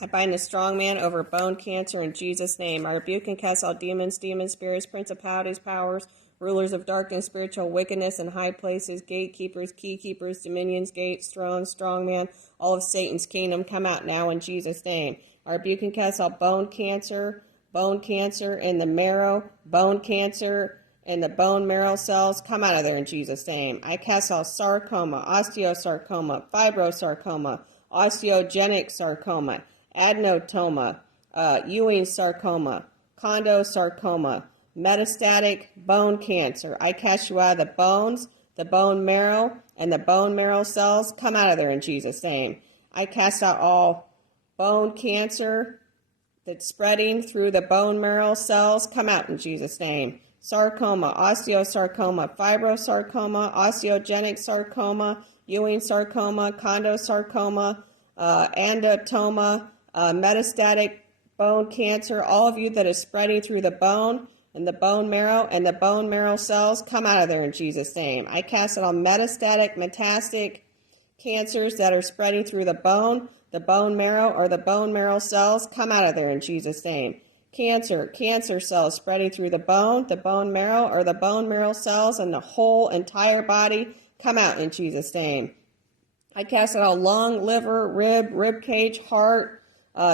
I bind the strong man over bone cancer in Jesus' name. I rebuke and cast all demons, spirits, principalities, powers, rulers of darkness, spiritual wickedness in high places, gatekeepers, keykeepers, dominions, gates, thrones, strong man, all of Satan's kingdom. Come out now in Jesus' name. I rebuke and cast all bone cancer in the marrow, bone cancer in the bone marrow cells. Come out of there in Jesus' name. I cast all sarcoma, osteosarcoma, fibrosarcoma, osteogenic sarcoma, adenotoma, Ewing sarcoma, chondrosarcoma, metastatic bone cancer. I cast you out of the bones, the bone marrow, and the bone marrow cells. Come out of there in Jesus' name. I cast out all bone cancer that's spreading through the bone marrow cells. Come out in Jesus' name. Sarcoma, osteosarcoma, fibrosarcoma, osteogenic sarcoma, Ewing sarcoma, chondrosarcoma, adenotoma, metastatic bone cancer, all of you that is spreading through the bone and the bone marrow and the bone marrow cells, come out of there in Jesus' name. I cast it on metastatic cancers that are spreading through the bone marrow, or the bone marrow cells. Come out of there in Jesus' name. Cancer cells spreading through the bone marrow, or the bone marrow cells, and the whole entire body. Come out in Jesus' name. I cast out all lung, liver, rib cage, heart,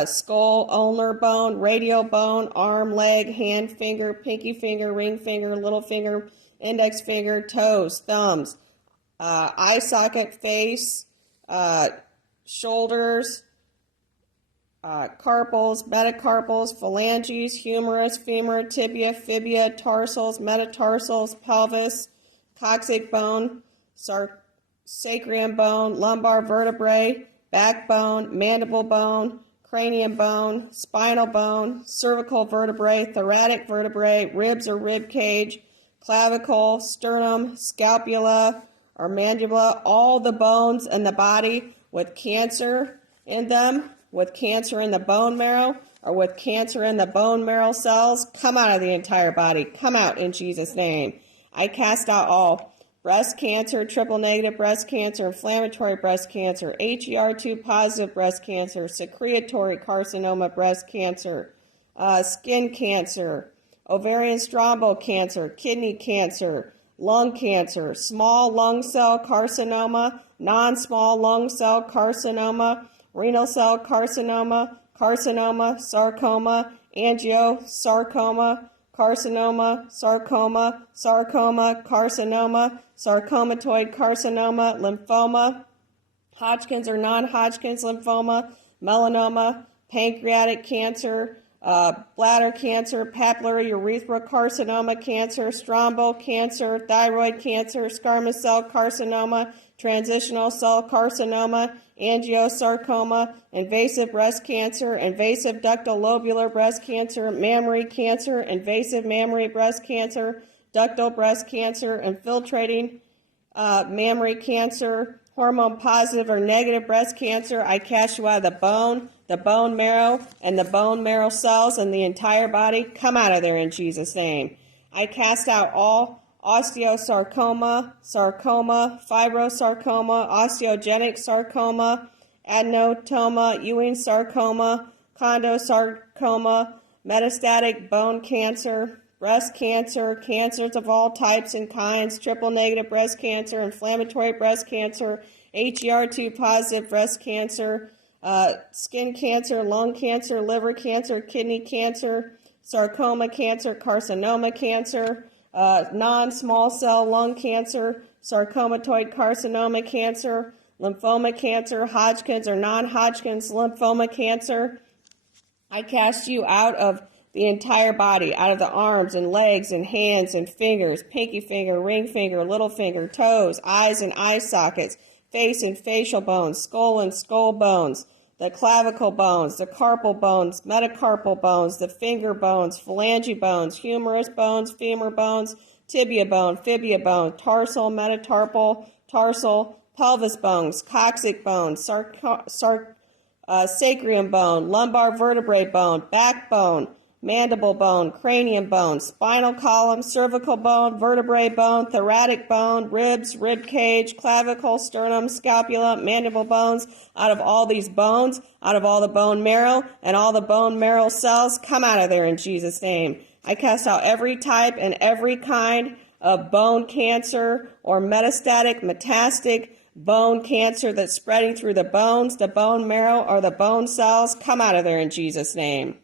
skull, ulnar bone, radial bone, arm, leg, hand, finger, pinky finger, ring finger, little finger, index finger, toes, thumbs, eye socket, face, shoulders, carpals, metacarpals, phalanges, humerus, femur, tibia, fibia, tarsals, metatarsals, pelvis, coccyx bone, sacrum bone, lumbar vertebrae, backbone, mandible bone, cranium bone, spinal bone, cervical vertebrae, thoracic vertebrae, ribs or rib cage, clavicle, sternum, scapula or mandibula, all the bones in the body with cancer in them, with cancer in the bone marrow, or with cancer in the bone marrow cells, come out of the entire body. Come out in Jesus' name. I cast out all breast cancer, triple negative breast cancer, inflammatory breast cancer, HER2 positive breast cancer, secretory carcinoma breast cancer, skin cancer, ovarian stromal cancer, kidney cancer, lung cancer, small lung cell carcinoma, non-small lung cell carcinoma, renal cell carcinoma, sarcoma, angiosarcoma, carcinoma, carcinoma, sarcomatoid carcinoma, lymphoma, Hodgkin's or non-Hodgkin's lymphoma, melanoma, pancreatic cancer, bladder cancer, papillary urethral carcinoma cancer, stromal cancer, thyroid cancer, squamous cell carcinoma, transitional cell carcinoma, angiosarcoma, invasive breast cancer, invasive ductal lobular breast cancer, mammary cancer, invasive mammary breast cancer, ductal breast cancer, infiltrating mammary cancer, hormone positive or negative breast cancer. I cast you out of the bone marrow, and the bone marrow cells and the entire body. Come out of there in Jesus' name. I cast out all osteosarcoma, sarcoma, fibrosarcoma, osteogenic sarcoma, adenotoma, Ewing sarcoma, chondrosarcoma, metastatic bone cancer, breast cancer, cancers of all types and kinds, triple negative breast cancer, inflammatory breast cancer, HER2 positive breast cancer, skin cancer, lung cancer, liver cancer, kidney cancer, sarcoma cancer, carcinoma cancer, non-small cell lung cancer, sarcomatoid carcinoma cancer, lymphoma cancer, Hodgkin's or non-Hodgkin's lymphoma cancer. I cast you out of the entire body, out of the arms and legs and hands and fingers, pinky finger, ring finger, little finger, toes, eyes and eye sockets, face and facial bones, skull and skull bones, the clavicle bones, the carpal bones, metacarpal bones, the finger bones, phalange bones, humerus bones, femur bones, tibia bone, fibia bone, tarsal, metatarpal, tarsal, pelvis bones, coccyx bones, sacrum bone, lumbar vertebrae bone, backbone, mandible bone, cranium bone, spinal column, cervical bone, vertebrae bone, thoracic bone, ribs, rib cage, clavicle, sternum, scapula, mandible bones. Out of all these bones, out of all the bone marrow, and all the bone marrow cells, come out of there in Jesus' name. I cast out every type and every kind of bone cancer or metastatic bone cancer that's spreading through the bones, the bone marrow, or the bone cells. Come out of there in Jesus' name.